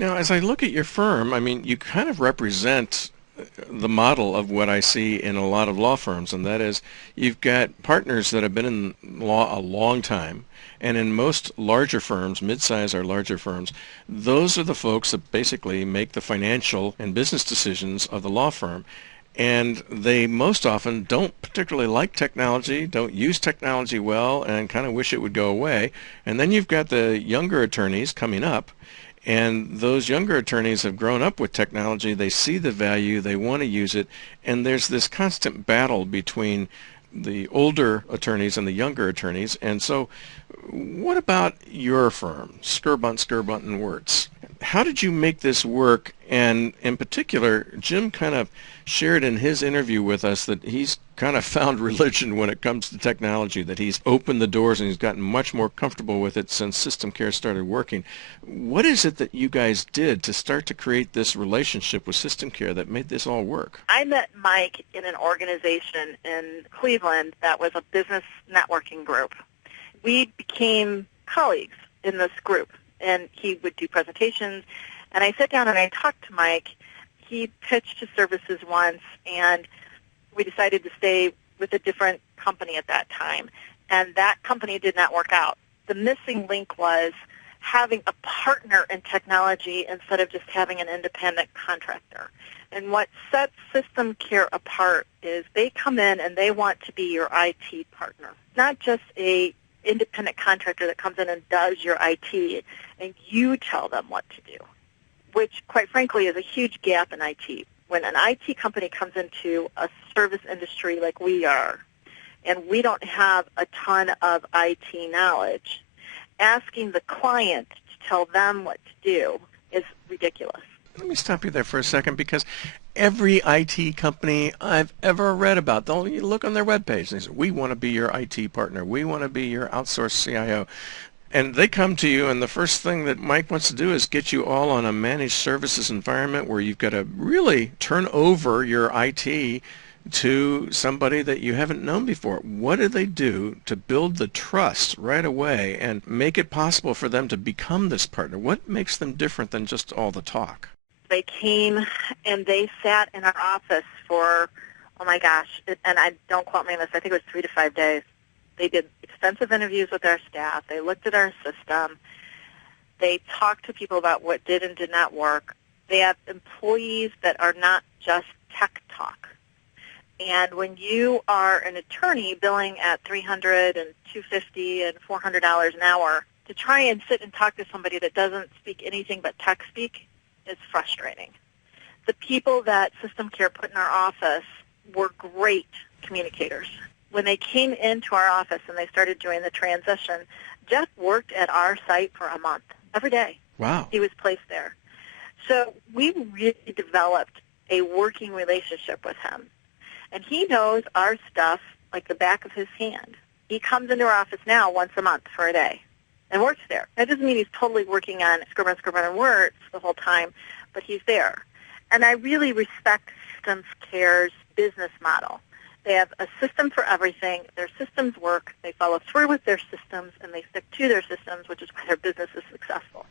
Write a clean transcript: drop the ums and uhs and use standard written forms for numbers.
Now, as I look at your firm, I mean, you kind of represent the model of what I see in a lot of law firms, and that is you've got partners that have been in law a long time, and in most larger firms, mid-size or larger firms, those are the folks that basically make the financial and business decisions of the law firm. And they most often don't particularly like technology, don't use technology well, and kind of wish it would go away. And then you've got the younger attorneys coming up, and those younger attorneys have grown up with technology. They see the value, they want to use it, and there's this constant battle between the older attorneys and the younger attorneys. And so what about your firm, Skirbunt and Wirtz? How did you make this work? And in particular, Jim kind of shared in his interview with us that he's kind of found religion when it comes to technology, that he's opened the doors and he's gotten much more comfortable with it since System Care started working. What is it that you guys did to start to create this relationship with System Care that made this all work? I met Mike in an organization in Cleveland that was a business networking group. We became colleagues in this group, and he would do presentations, and I sat down and I talked to Mike. He pitched his services once, and we decided to stay with a different company at that time, and that company did not work out. The missing link was having a partner in technology instead of just having an independent contractor. And what sets System Care apart is they come in and they want to be your IT partner, not just a independent contractor that comes in and does your IT and you tell them what to do, which quite frankly is a huge gap in IT. When an IT company comes into a service industry like we are, and we don't have a ton of IT knowledge, asking the client to tell them what to do is ridiculous. Let me stop you there for a second, because every IT company I've ever read about, they'll look on their webpage and they say, we want to be your IT partner. We want to be your outsourced CIO. And they come to you, and the first thing that Mike wants to do is get you all on a managed services environment where you've got to really turn over your IT to somebody that you haven't known before. What do they do to build the trust right away and make it possible for them to become this partner? What makes them different than just all the talk? They came and they sat in our office for, oh my gosh, and I don't quote me on this, I think it was 3 to 5 days. They did extensive interviews with our staff. They looked at our system. They talked to people about what did and did not work. They have employees that are not just tech talk. And when you are an attorney billing at $300 and $250 and $400 an hour, to try and sit and talk to somebody that doesn't speak anything but tech speak is frustrating. The people that System Care put in our office were great communicators. When they came into our office and they started doing the transition, Jeff worked at our site for a month, every day. Wow. He was placed there. So we really developed a working relationship with him. And he knows our stuff like the back of his hand. He comes into our office now once a month for a day and works there. That doesn't mean he's totally working on Skirbunt and Wirtz the whole time, but he's there. And I really respect System Care's business model. They have a system for everything. Their systems work. They follow through with their systems, and they stick to their systems, which is why their business is successful.